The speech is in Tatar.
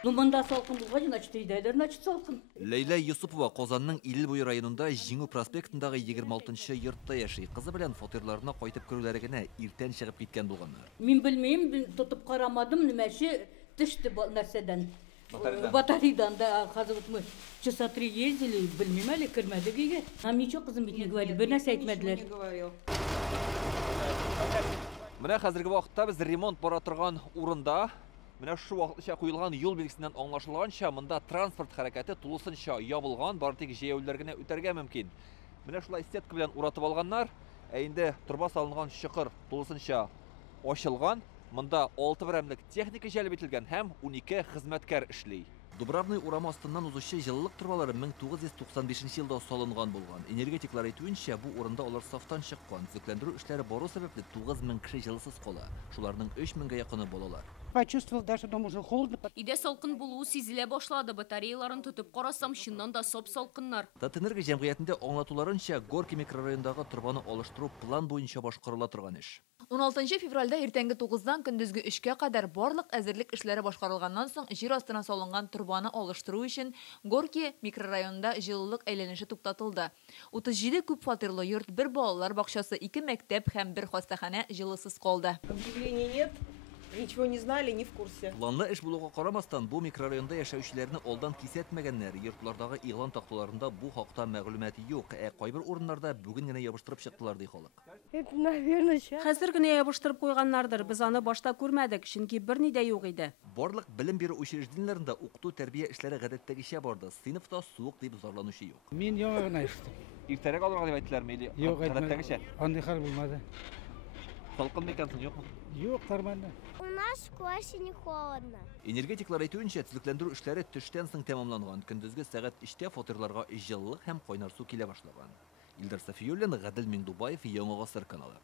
Мында салқын болған, значит, үйдәйлер, значит, салқын. Лейла Юсупова Qozonning Ilbo'y rayonunda Жиңу проспектындагы 26-нчы йортта яши. Кызы белән фатирларына кайтып керүләре генә иртән чыгып киткән булганнар. Мин белмәйм, тотып карамадым, нимәче төште нәрсәдән. Батарейдан да, хәзер мы часа 3 ездили, белмим әле, кермәдек өйгә. Нам ничего кызым бит не говорили, бер нәрсә әйтмәделәр. Менә хәзерге вакытта без ремонт бара торган урында, менә шу вакытлыча куелган юл билгесеннән аңлашылганча, монда транспорт хәрәкәте тулысынча ябылган, бары тик җәяүләр генә үтәргә мөмкин. Менә шулай сетка белән уратып алганнар, инде турба салынган чокыр тулысынча ачылган. Монда 6 берәмлек техника җәлеп ителгән һәм 12 хезмәткәр эшли. Дубравный урамы астыннан узучы җылылык турбалары 1995 елда салынган булган. Энергетиклар әйтүенчә, бу урында алар сафтан чыккан. Төзекләндерү эшләре бару сәбәпле 9000 кеше җылысыз кала. Шуларның 3000-гә якыны балалар. Почувствовал, даже дома уже холодно. Иде салкын булуы сизелә башлады. Батареяларын тотып карасам, чыннан да соп салкыннар. Татэнерго җәмгыятендә аңлатуларынча, Горки микрорайонындагы турбаны алыштыру план буенча башкарыла торган эш. 16 февральдә иртәнге 9-дан көндезге 3-кә кадәр барлык әзерлек эшләре башкарылганнан соң җир астына салынган турбаны алыштыру өчен Горки микрорайонында җылылык әйләнеше туктатылды. 37 күп фатирлы йорт, бер балалар бакчасы, 2 мәктәп һәм бер хастаханә җылысыз калды. Объявлений нет. Ничего не знали, не в курсе. Планлы эш булуга карамастан, бу микрорайонда яшәүчеләрне алдан кисәтмәгәннәр. Йортлардагы игълан такталарында бу хакта мәгълүмат юк. Кайбер урыннарда бүген генә ябыштырып чыктылар ди халык. Это, наверное, сейчас. Хәзер генә ябыштырып куйганнардыр. Без аны башта күрмәдек, чөнки берни дә юк иде. Барлык белем бирү учреждениеләрендә укыту тәрбия эшләре гадәттәгечә барды. Сыйныфта суык дип зарланучы юк. Мин яңа гына ишеттем. Иртәрәк алырга дип әйттеләрме или гадәттәгечә? Андый хәл булмады. Салкын микәнсен, юкмы? Юк, нормально. У нас в классе не холодно. Энергетиклар әйтүенчә, төзекләндерү эшләре төштән соң тәмамланган. Көндезге сәгать 3-тә фатирларга җылылык һәм кайнар су килә башлаган. Илдар Сафиуллин, Гадел Меңдубаев, Яңа Гасыр каналы.